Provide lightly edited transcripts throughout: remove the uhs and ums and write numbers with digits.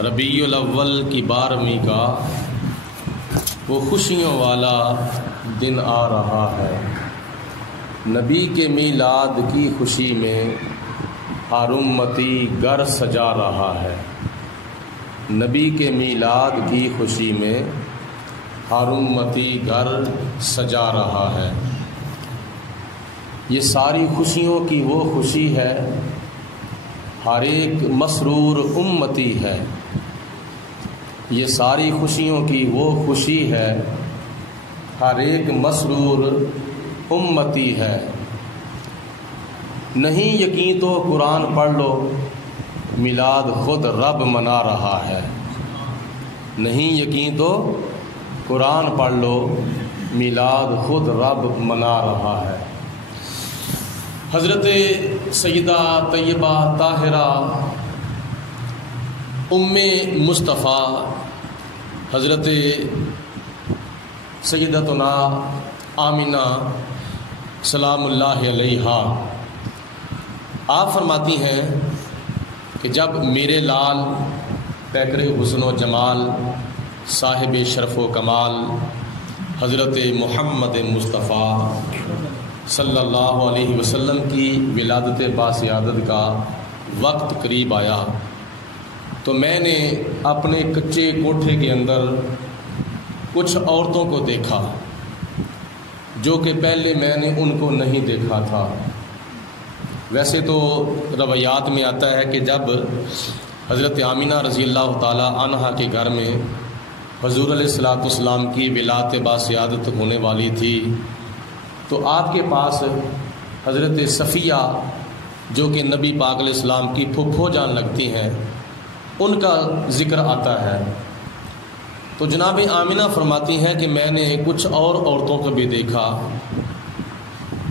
ربیع الاول کی 12ویں کا وہ خوشیوں والا دن آ رہا ہے۔ نبی کے میلاد کی خوشی میں ہر امتی گھر سجا رہا ہے۔ نبی کے میلاد کی خوشی میں ہر امتی گھر سجا رہا ہے۔ یہ ساری خوشیوں کی وہ خوشی ہے، ہر ایک مسرور امتی ہے۔ یہ ساری خوشیوں کی وہ خوشی ہے، ہر ایک مسرور امتی ہے۔ نہیں یقین تو قرآن پڑھ لو، میلاد خود رب منا رہا ہے۔ نہیں یقین تو قرآن پڑھ لو، میلاد خود رب منا رہا ہے۔ حضرت سیدہ طیبہ طاہرہ ام مصطفیٰ حضرت سیدتنا آمنہ سلام اللہ علیہا آپ فرماتی ہیں کہ جب میرے لال پیکر حسن و جمال صاحب شرف و کمال حضرت محمد مصطفیٰ صلی اللہ علیہ وسلم کی ولادت باسعادت کا وقت قریب آیا تو میں نے اپنے کچے کوٹھے کے اندر کچھ عورتوں کو دیکھا جو کہ پہلے میں نے ان کو نہیں دیکھا تھا۔ ویسے تو روایات میں آتا ہے کہ جب حضرت آمنہ رضی اللہ تعالی عنہا کے گھر میں حضور علیہ الصلوۃ والسلام کی ولادت باسعادت ہونے والی تھی تو آپ کے پاس حضرت صفیہ جو کہ نبی پاک علیہ السلام کی پھپھو جان لگتی ہیں ان کا ذکر آتا ہے۔ تو جناب آمنہ فرماتی ہیں کہ میں نے کچھ اور عورتوں کو بھی دیکھا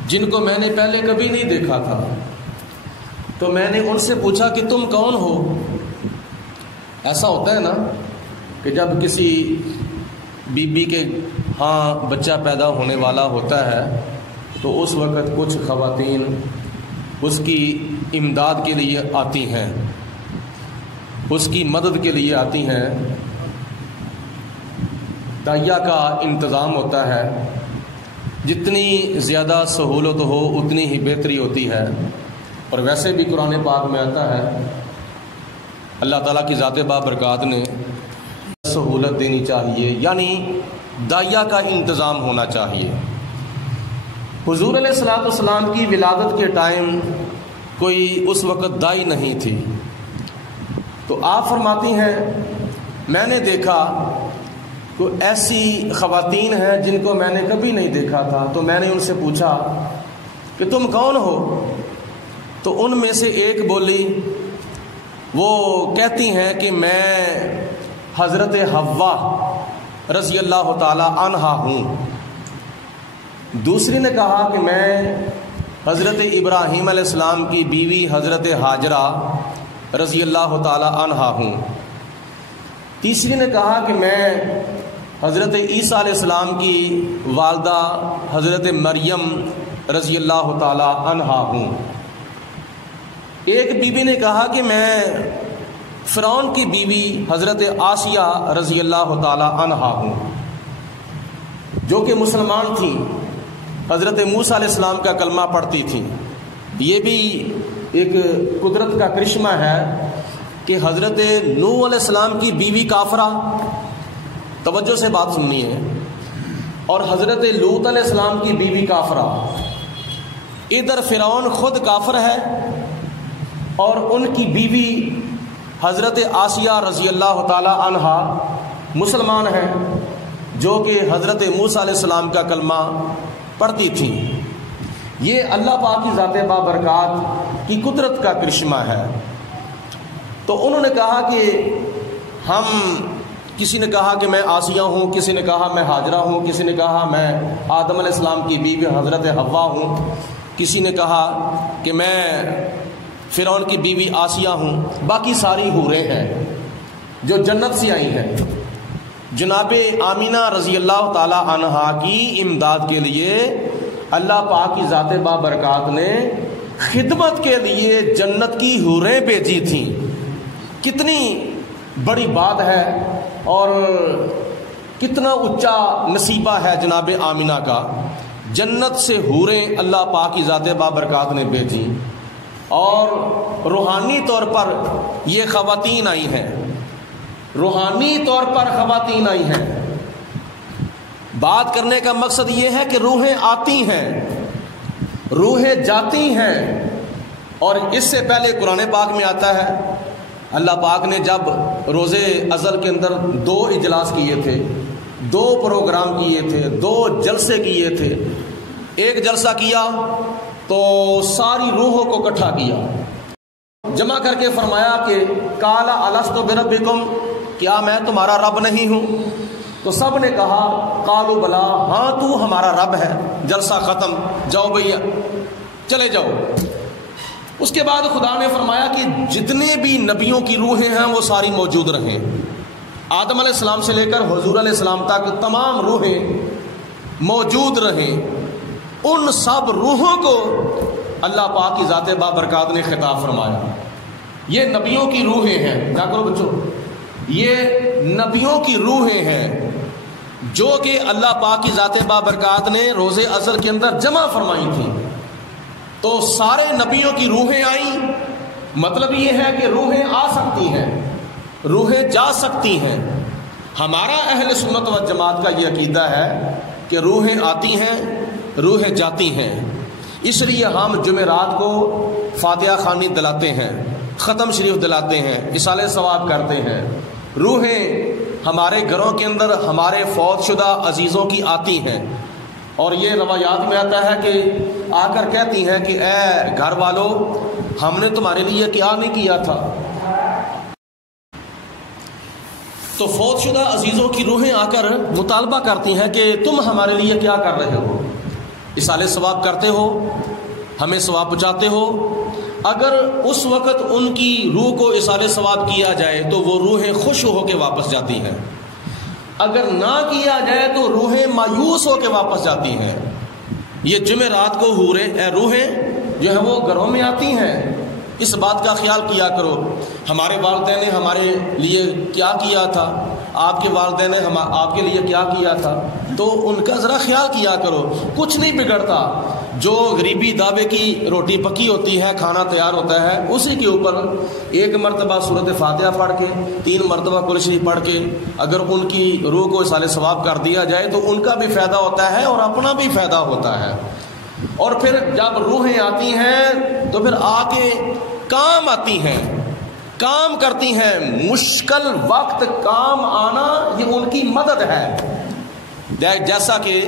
جن کو میں نے پہلے کبھی نہیں دیکھا تھا، تو میں نے ان سے پوچھا کہ تم کون ہو؟ ایسا ہوتا ہے نا کہ جب کسی بی کے ہاں بچہ پیدا ہونے والا ہوتا ہے تو اس وقت کچھ خواتین اس کی امداد کے لیے آتی ہیں، اس کی مدد کے لیے آتی ہیں، داعیہ کا انتظام ہوتا ہے، جتنی زیادہ سہولت ہو اتنی ہی بہتری ہوتی ہے۔ اور ویسے بھی قرآن پاک میں آتا ہے اللہ تعالیٰ کی ذات بابرکات نے سہولت دینی چاہیے، یعنی داعیہ کا انتظام ہونا چاہیے۔ حضور علیہ الصلوۃ والسلام کی ولادت کے ٹائم کوئی اس وقت داعی نہیں تھی، تو آپ فرماتی ہیں میں نے دیکھا کہ ایسی خواتین ہیں جن کو میں نے کبھی نہیں دیکھا تھا، تو میں نے ان سے پوچھا کہ تم کون ہو؟ تو ان میں سے ایک بولی، وہ کہتی ہیں کہ میں حضرت حوا رضی اللہ تعالی عنہا ہوں۔ دوسری نے کہا کہ میں حضرت ابراہیم علیہ السلام کی بیوی حضرت ہاجرہ رضی اللہ تعالی عنہا ہوں۔ تیسری نے کہا کہ میں حضرت عیسیٰ علیہ السلام کی والدہ حضرت مریم رضی اللہ تعالی عنہا ہوں۔ ایک بیوی نے کہا کہ میں فرعون کی بیوی حضرت آسیہ رضی اللہ تعالی عنہا ہوں، جو کہ مسلمان تھیں، حضرت موسیٰ علیہ السلام کا کلمہ پڑھتی تھیں۔ یہ بھی ایک قدرت کا کرشمہ ہے کہ حضرت نوح علیہ السلام کی بیوی کافرہ، توجہ سے بات سننی ہے، اور حضرت لوط علیہ السلام کی بیوی کافرہ۔ ادھر فرعون خود کافر ہے اور ان کی بیوی حضرت آسیہ رضی اللہ تعالی عنہا مسلمان ہیں، جو کہ حضرت موسیٰ علیہ السلام کا کلمہ پڑھتی تھیں۔ یہ اللہ پاک کی ذات بابرکات کی قدرت کا کرشمہ ہے۔ تو انہوں نے کہا کہ ہم، کسی نے کہا کہ میں آسیہ ہوں، کسی نے کہا میں ہاجرہ ہوں، کسی نے کہا میں آدم علیہ السلام کی بیوی حضرت حوا ہوں، کسی نے کہا کہ میں فرعون کی بیوی آسیہ ہوں، باقی ساری حوریں ہیں جو جنت سے آئی ہیں۔ جناب آمینہ رضی اللہ تعالی عنہا کی امداد کے لیے اللہ پاک کی ذات بابرکات نے خدمت کے لیے جنت کی حوریں بھیجی تھیں۔ کتنی بڑی بات ہے اور کتنا اونچا نصیبہ ہے جناب آمینہ کا. جنت سے حوریں اللہ پاک کی ذات بابرکات نے بھیجی اور روحانی طور پر یہ خواتین آئی ہیں، روحانی طور پر خواتین آئی ہیں. بات کرنے کا مقصد یہ ہے کہ روحیں آتی ہیں، روحیں جاتی ہیں. اور اس سے پہلے قرآن پاک میں آتا ہے اللہ پاک نے جب روزے ازل کے اندر 2 اجلاس کیے تھے، 2 پروگرام کیے تھے، 2 جلسے کیے تھے. ایک جلسہ کیا تو ساری روحوں کو اکٹھا کیا، جمع کر کے فرمایا کہ قال الست بربکم، کیا میں تمہارا رب نہیں ہوں؟ تو سب نے کہا قالوا بلا، ہاں تو ہمارا رب ہے. جلسہ ختم، جاؤ بھیا چلے جاؤ. اس کے بعد خدا نے فرمایا کہ جتنے بھی نبیوں کی روحیں ہیں وہ ساری موجود رہیں. آدم علیہ السلام سے لے کر حضور علیہ السلام تک تمام روحیں موجود رہیں. ان سب روحوں کو اللہ پاک کی ذات بابرکات نے خطاب فرمایا یہ نبیوں کی روحیں ہیں. کیا کرو بچوں، یہ نبیوں کی روحیں ہیں جو کہ اللہ پاک کی ذات بابرکات نے روزے ازل کے اندر جمع فرمائی تھی. تو سارے نبیوں کی روحیں آئیں. مطلب یہ ہے کہ روحیں آ سکتی ہیں، روحیں جا سکتی ہیں. ہمارا اہل سنت و جماعت کا یہ عقیدہ ہے کہ روحیں آتی ہیں، روحیں جاتی ہیں. اس لیے ہم جمعرات کو فاتحہ خوانی دلاتے ہیں، ختم شریف دلاتے ہیں، اصالہ ثواب کرتے ہیں. روحیں ہمارے گھروں کے اندر ہمارے فوت شدہ عزیزوں کی آتی ہیں اور یہ روایات میں آتا ہے کہ آ کر کہتی ہیں کہ اے گھر والو، ہم نے تمہارے لیے کیا نہیں کیا تھا. تو فوت شدہ عزیزوں کی روحیں آ کر مطالبہ کرتی ہیں کہ تم ہمارے لیے کیا کر رہے ہو؟ اصالہ ثواب کرتے ہو، ہمیں ثواب پہنچاتے ہو. اگر اس وقت ان کی روح کو اصالہ ثواب کیا جائے تو وہ روحیں خوش ہو کے واپس جاتی ہیں، اگر نہ کیا جائے تو روحیں مایوس ہو کے واپس جاتی ہیں. یہ جمعرات کو روحیں جو ہیں وہ گھروں میں آتی ہیں. اس بات کا خیال کیا کرو. ہمارے والدین نے ہمارے لیے کیا کیا تھا، آپ کے والدین نے آپ کے لیے کیا کیا تھا، تو ان کا ذرا خیال کیا کرو. کچھ نہیں بگڑتا. جو غریبی دعوے کی روٹی پکی ہوتی ہے، کھانا تیار ہوتا ہے، اسی کے اوپر 1 مرتبہ سورۃ فاتحہ پڑھ کے 3 مرتبہ قرآن شریف پڑھ کے اگر ان کی روح کو اصالہ ثواب کر دیا جائے تو ان کا بھی فائدہ ہوتا ہے اور اپنا بھی فائدہ ہوتا ہے. اور پھر جب روحیں آتی ہیں تو پھر آ کے کام آتی ہیں، کام کرتی ہیں. مشکل وقت کام آنا یہ ان کی مدد ہے. جیسا کہ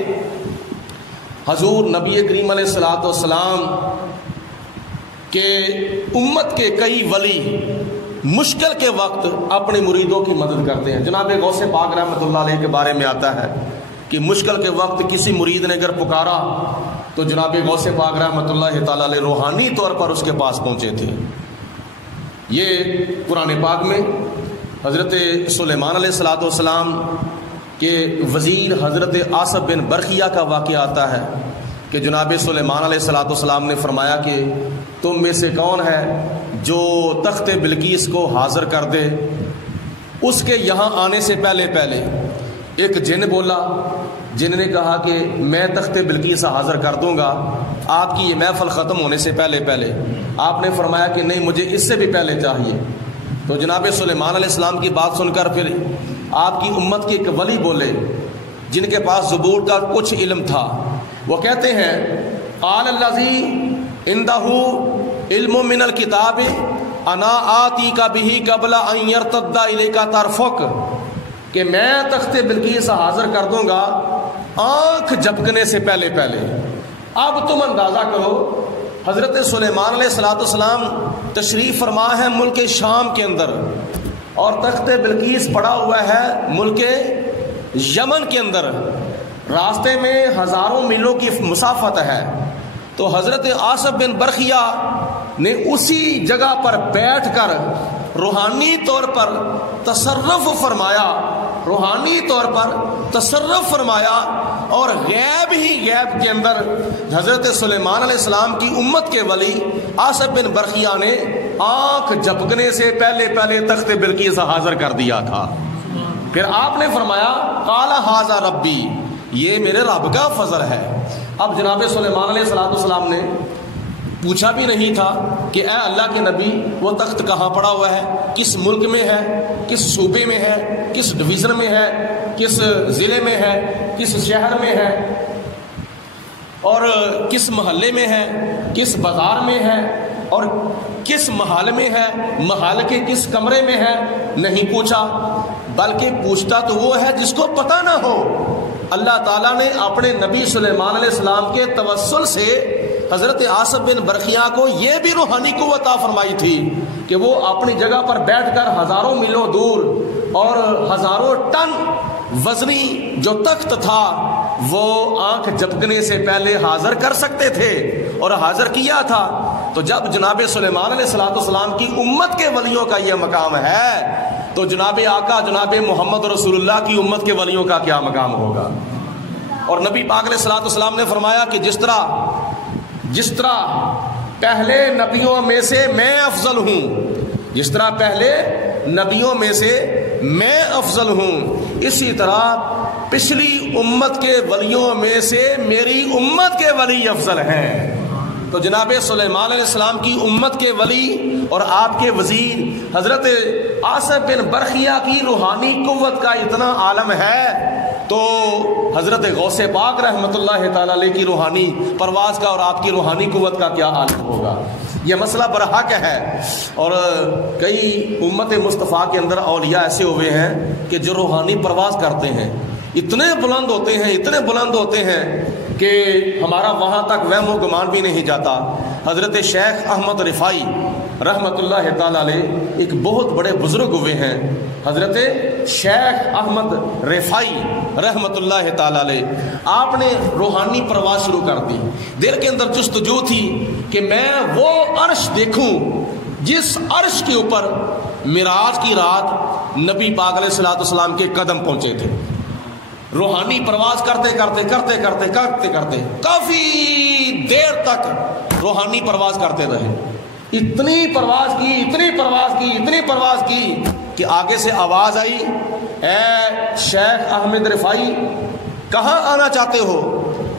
حضور نبی کریم علیہ الصلوۃ والسلام کے امت کے کئی ولی مشکل کے وقت اپنے مریدوں کی مدد کرتے ہیں. جناب غوث پاک رحمۃ اللہ علیہ کے بارے میں آتا ہے کہ مشکل کے وقت کسی مرید نے اگر پکارا تو جناب غوث پاک رحمۃ اللہ تعالیٰ علیہ روحانی طور پر اس کے پاس پہنچے تھے. یہ قرآن پاک میں حضرت سلیمان علیہ الصلوۃ والسلام کہ وزیر حضرت آصف بن برخیہ کا واقعہ آتا ہے کہ جناب سلیمان علیہ الصلوۃ والسلام نے فرمایا کہ تم میں سے کون ہے جو تخت بلقیس کو حاضر کر دے. اس کے یہاں آنے سے پہلے ایک جن بولا. جن نے کہا کہ میں تخت بلقیس حاضر کر دوں گا آپ کی یہ محفل ختم ہونے سے پہلے. آپ نے فرمایا کہ نہیں، مجھے اس سے بھی پہلے چاہیے. تو جناب سلیمان علیہ السلام کی بات سن کر پھر آپ کی امت کے ایک ولی بولے جن کے پاس زبور کا کچھ علم تھا. وہ کہتے ہیں قال الذی عنده علم من الکتاب انا آتیک بہ قبل ان یرتد الیک طرفک، کہ میں تخت بلقیس حاضر کر دوں گا آنکھ جھپکنے سے پہلے. اب تم اندازہ کرو حضرت سلیمان علیہ الصلوۃ والسلام تشریف فرما ہے ملک شام کے اندر اور تخت بلقیس پڑا ہوا ہے ملک یمن کے اندر. راستے میں ہزاروں میلوں کی مسافت ہے. تو حضرت آصف بن برخیہ نے اسی جگہ پر بیٹھ کر روحانی طور پر تصرف فرمایا اور غیب کے اندر حضرت سلیمان علیہ السلام کی امت کے ولی آصف بن برخیہ نے آنکھ جھپکنے سے پہلے پہلے تخت بلقیس حاضر کر دیا تھا. پھر آپ نے فرمایا قال ھذا ربی، یہ میرے رب کا فضل ہے. اب جناب سلیمان علیہ السلام نے پوچھا بھی نہیں تھا کہ اے اللہ کے نبی وہ تخت کہاں پڑا ہوا ہے، کس ملک میں ہے، کس صوبے میں ہے، کس ڈویژن میں ہے، کس ضلع میں ہے، کس شہر میں ہے، اور کس محلے میں ہے، کس بازار میں ہے، اور کس محل میں ہے، محل کے کس کمرے میں ہے. نہیں پوچھا، بلکہ پوچھتا تو وہ ہے جس کو پتہ نہ ہو. اللہ تعالیٰ نے اپنے نبی سلیمان علیہ السلام کے توسل سے حضرت آصف بن برخیاں کو یہ بھی روحانی قوت عطا فرمائی تھی کہ وہ اپنی جگہ پر بیٹھ کر ہزاروں میلوں دور اور ہزاروں ٹن وزنی جو تخت تھا وہ آنکھ جھپکنے سے پہلے حاضر کر سکتے تھے، اور حاضر کیا تھا. تو جب جناب سلیمان علیہ السلام کی امت کے ولیوں کا یہ مقام ہے تو جناب آقا جناب محمد رسول اللہ کی امت کے ولیوں کا کیا مقام ہوگا. اور نبی پاک علیہ السلام نے فرمایا کہ جس طرح پہلے نبیوں میں سے میں افضل ہوں، جس طرح پہلے نبیوں میں سے میں افضل ہوں، اسی طرح پچھلی امت کے ولیوں میں سے میری امت کے ولی افضل ہیں. تو جناب سلیمان علیہ السلام کی امت کے ولی اور آپ کے وزیر حضرت آصف بن برخیہ کی روحانی قوت کا اتنا عالم ہے، تو حضرت غوث پاک رحمۃ اللہ تعالی علیہ کی روحانی پرواز کا اور آپ کی روحانی قوت کا کیا عالم ہوگا. یہ مسئلہ برحق ہے. اور کئی امت مصطفیٰ کے اندر اولیاء ایسے ہوئے ہیں کہ جو روحانی پرواز کرتے ہیں، اتنے بلند ہوتے ہیں، اتنے بلند ہوتے ہیں کہ ہمارا وہاں تک وہم و گمان بھی نہیں جاتا. حضرت شیخ احمد رفاعی رحمۃ اللہ تعالی علیہ ایک بہت بڑے بزرگ ہوئے ہیں. حضرت شیخ احمد رفاعی رحمۃ اللہ تعالی علیہ، آپ نے روحانی پرواز شروع کر دی. دل کے اندر جستجو تھی کہ میں وہ عرش دیکھوں جس عرش کے اوپر معراج کی رات نبی پاک علیہ السلام کے قدم پہنچے تھے. روحانی پرواز کرتے کرتے کافی دیر تک روحانی پرواز کرتے رہے. اتنی پرواز کی کہ آگے سے آواز آئی، اے شیخ احمد رفاعی کہاں آنا چاہتے ہو؟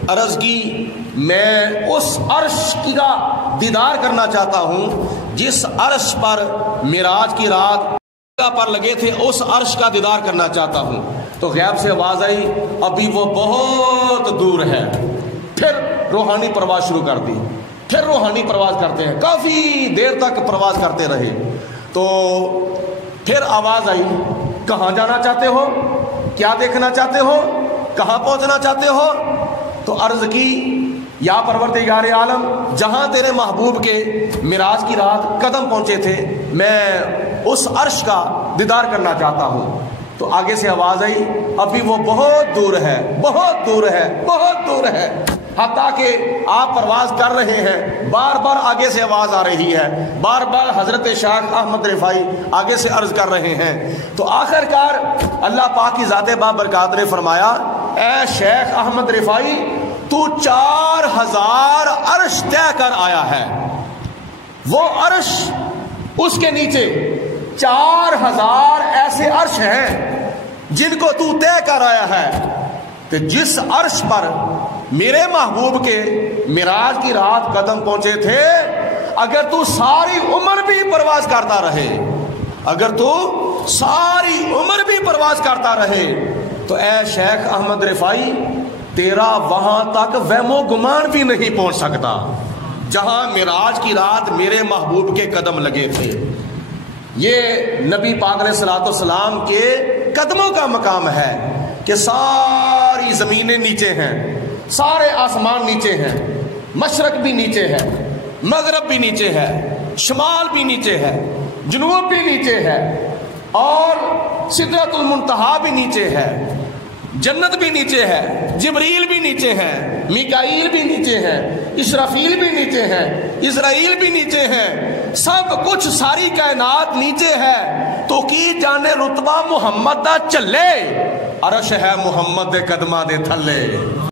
عرض کی میں اس عرش کا دیدار کرنا چاہتا ہوں جس عرش پر معراج کی رات پر لگے تھے، اس عرش کا دیدار کرنا چاہتا ہوں. تو غیب سے آواز آئی ابھی وہ بہت دور ہے. پھر روحانی پرواز شروع کر دی. پھر روحانی پرواز کرتے ہیں، کافی دیر تک پرواز کرتے رہے. تو پھر آواز آئی کہاں جانا چاہتے ہو، کیا دیکھنا چاہتے ہو، کہاں پہنچنا چاہتے ہو؟ تو عرض کی یا پروردگار عالم، جہاں تیرے محبوب کے معراج کی رات قدم پہنچے تھے میں اس عرش کا دیدار کرنا چاہتا ہوں. تو آگے سے آواز آئی ابھی وہ بہت دور ہے، بہت دور ہے، بہت دور ہے. حتیٰ کہ آپ پرواز کر رہے ہیں، بار بار آگے سے آواز آ رہی ہے، بار بار حضرت شیخ احمد رفاعی آگے سے عرض کر رہے ہیں. تو آخر کار اللہ پاک کی ذات بابرکات نے فرمایا اے شیخ احمد رفاعی تو 4000 عرش طے کر آیا ہے. وہ عرش، اس کے نیچے 4000 ایسے عرش ہیں جن کو تو طے کر آیا ہے. کہ جس عرش پر میرے محبوب کے معراج کی رات قدم پہنچے تھے، اگر تو ساری عمر بھی پرواز کرتا رہے، اگر تو ساری عمر بھی پرواز کرتا رہے تو اے شیخ احمد رفاعی تیرا وہاں تک وہم و گمان بھی نہیں پہنچ سکتا جہاں معراج کی رات میرے محبوب کے قدم لگے تھے. یہ نبی پاک علیہ السلام کے قدموں کا مقام ہے کہ ساری زمینیں نیچے ہیں، سارے آسمان نیچے ہیں، مشرق بھی نیچے ہے، مغرب بھی نیچے ہے، شمال بھی نیچے ہے، جنوب بھی نیچے ہے، اور سدرۃ المنتہا بھی نیچے ہے، جنت بھی نیچے ہے، جبریل بھی نیچے ہے، میکائیل بھی نیچے ہے، اسرافیل بھی نیچے ہے، اسرائیل بھی نیچے ہے، سب کچھ ساری کائنات نیچے ہے. تو کی جانے رتبہ محمد دا چلے، عرش ہے محمد دے قدماں دے تھلے.